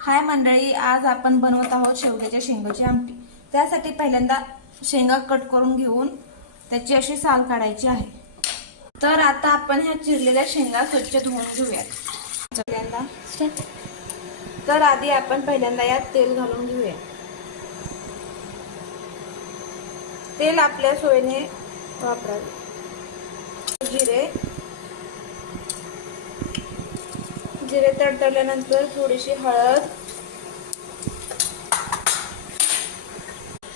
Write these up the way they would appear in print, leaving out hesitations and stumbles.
हाय मंडळी, आज आपण बनवत आहोत शेवग्याच्या शेंगाची आमटी। त्यासाठी पहिल्यांदा शेंगा कट करून घेऊन त्याची अशी साल काढायची आहे। तर आता आपण ह्या चिरलेल्या शेंगा स्वच्छ धुवून घेऊयात। तर आधी आपण पहिल्यांदा यात तेल घालून घेऊया। तेल आपल्या सोयीने वापरावे। जिरे तडतडल्यानंतर थोडीशी हळद,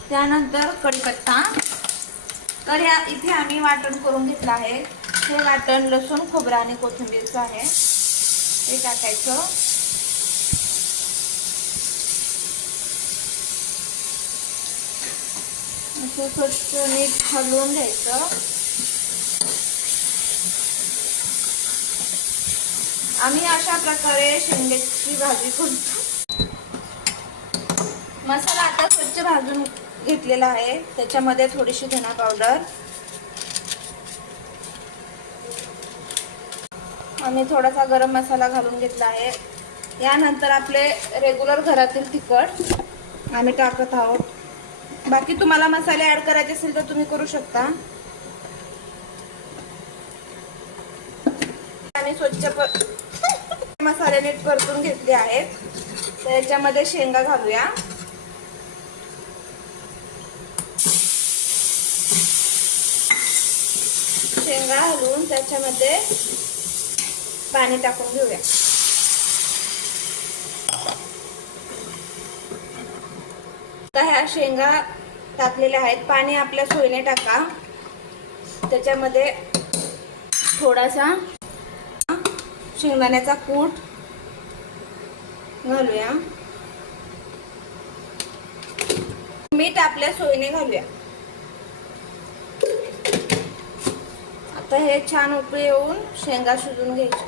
त्यानंतर कढीपत्ता। तर इथे आम्ही वाटण करून घेतलं आहे। हे वाटण लसूण, खोबरं आणि कोथिंबीरचं आहे। हे टाकायचं। असं स्वच्छ नीट हलवून घ्यायचं। आम्ही अशा प्रकारे शेंगाची भाजी करतो। मसाला आता स्वच्छ भाजून घेतलेला आहे। त्याच्यामध्ये थोडीशी धना पावडर आणि थोडासा गरम मसाला घालून घेतला आहे। यानंतर आपले रेग्युलर घरातील तिखट आम्ही टाकत आहोत। बाकी तुम्हाला मसाले ऍड करायचे असेल तर तुम्ही करू शकता। आणि स्वच्छ मसाले नीट परतून घेतले आहेत। त्याच्यामध्ये शेंगा घालूया। शेंगा घालून त्याच्यामध्ये पाणी टाकून घेऊया। आता ह्या शेंगा टाकलेल्या आहेत। पाणी आपल्या सोयीने टाका। त्याच्यामध्ये थोडासा शेंगदाण्याचा कूट घालूया। मीठ आपल्या सोयीने घालूया। आता हे छान उकळी येऊन शेंगा शिजून घ्यायची।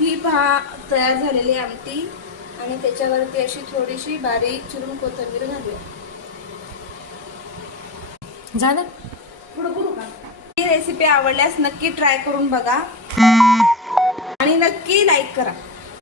ही पहा तयार झालेली आमटी आणि त्याच्यावरती अशी थोडीशी बारीक चिरून कोथिंबीर घालूया। झालं? ही रेसिपी आवडल्यास नक्की ट्राय करून बघा आणि नक्की लाईक करा।